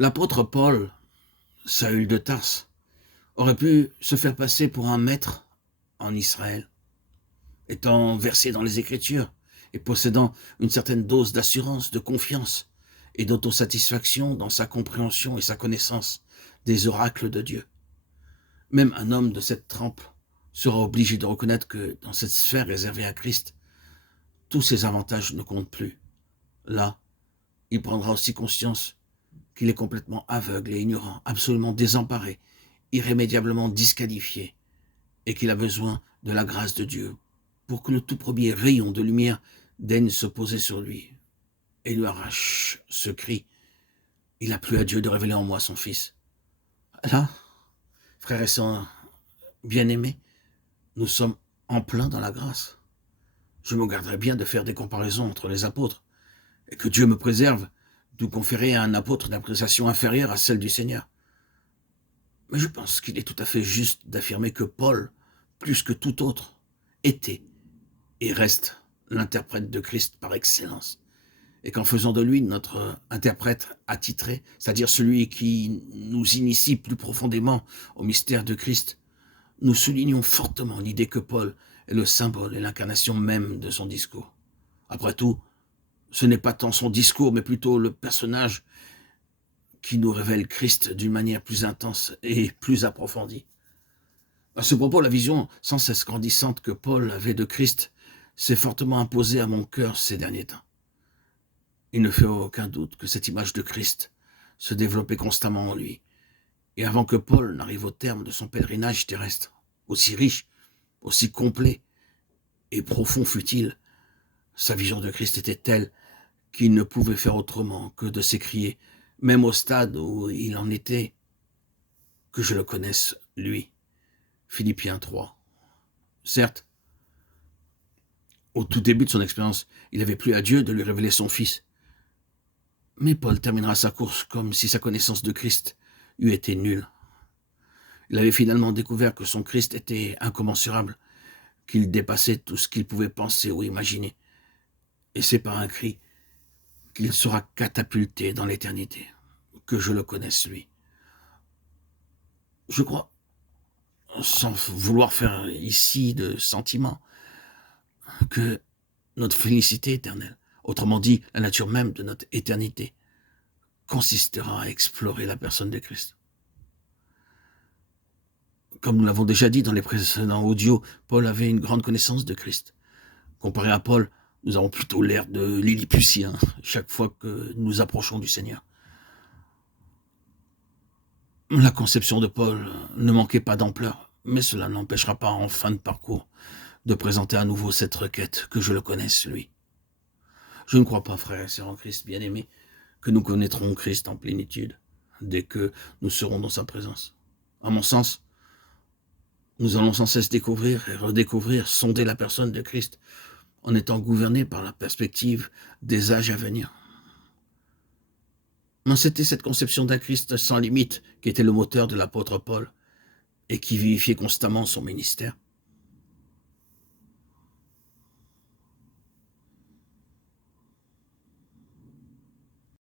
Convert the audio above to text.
L'apôtre Paul, Saül de Tarse, aurait pu se faire passer pour un maître en Israël, étant versé dans les Écritures et possédant une certaine dose d'assurance, de confiance et d'autosatisfaction dans sa compréhension et sa connaissance des oracles de Dieu. Même un homme de cette trempe sera obligé de reconnaître que dans cette sphère réservée à Christ, tous ces avantages ne comptent plus. Là, il prendra aussi conscience qu'il est complètement aveugle et ignorant, absolument désemparé, irrémédiablement disqualifié, et qu'il a besoin de la grâce de Dieu pour que le tout premier rayon de lumière daigne se poser sur lui et lui arrache ce cri: « Il a plu à Dieu de révéler en moi son Fils ». Là, frères et sœurs bien-aimés, nous sommes en plein dans la grâce. Je me garderai bien de faire des comparaisons entre les apôtres, et que Dieu me préserve de conférer à un apôtre une appréciation inférieure à celle du Seigneur. Mais je pense qu'il est tout à fait juste d'affirmer que Paul, plus que tout autre, était et reste l'interprète de Christ par excellence, et qu'en faisant de lui notre interprète attitré, c'est-à-dire celui qui nous initie plus profondément au mystère de Christ, nous soulignons fortement l'idée que Paul est le symbole et l'incarnation même de son discours. Après tout, ce n'est pas tant son discours, mais plutôt le personnage qui nous révèle Christ d'une manière plus intense et plus approfondie. À ce propos, la vision sans cesse grandissante que Paul avait de Christ s'est fortement imposée à mon cœur ces derniers temps. Il ne fait aucun doute que cette image de Christ se développait constamment en lui. Et avant que Paul n'arrive au terme de son pèlerinage terrestre, aussi riche, aussi complet et profond fut-il, sa vision de Christ était telle qu'il ne pouvait faire autrement que de s'écrier, même au stade où il en était, que je le connaisse, lui. Philippiens 3. Certes, au tout début de son expérience, il avait plu à Dieu de lui révéler son Fils. Mais Paul terminera sa course comme si sa connaissance de Christ eût été nulle. Il avait finalement découvert que son Christ était incommensurable, qu'il dépassait tout ce qu'il pouvait penser ou imaginer. Et c'est par un cri qu'il sera catapulté dans l'éternité, que je le connaisse lui. Je crois, sans vouloir faire ici de sentiment, que notre félicité éternelle, autrement dit la nature même de notre éternité, consistera à explorer la personne de Christ. Comme nous l'avons déjà dit dans les précédents audios, Paul avait une grande connaissance de Christ. Comparé à Paul, nous avons plutôt l'air de Lilliputien chaque fois que nous approchons du Seigneur. La conception de Paul ne manquait pas d'ampleur, mais cela n'empêchera pas en fin de parcours de présenter à nouveau cette requête, que je le connaisse, lui. Je ne crois pas, frères et sœurs en Christ bien-aimés, que nous connaîtrons Christ en plénitude dès que nous serons dans sa présence. À mon sens, nous allons sans cesse découvrir et redécouvrir, sonder la personne de Christ en étant gouvernés par la perspective des âges à venir. Mais c'était cette conception d'un Christ sans limite qui était le moteur de l'apôtre Paul et qui vivifiait constamment son ministère.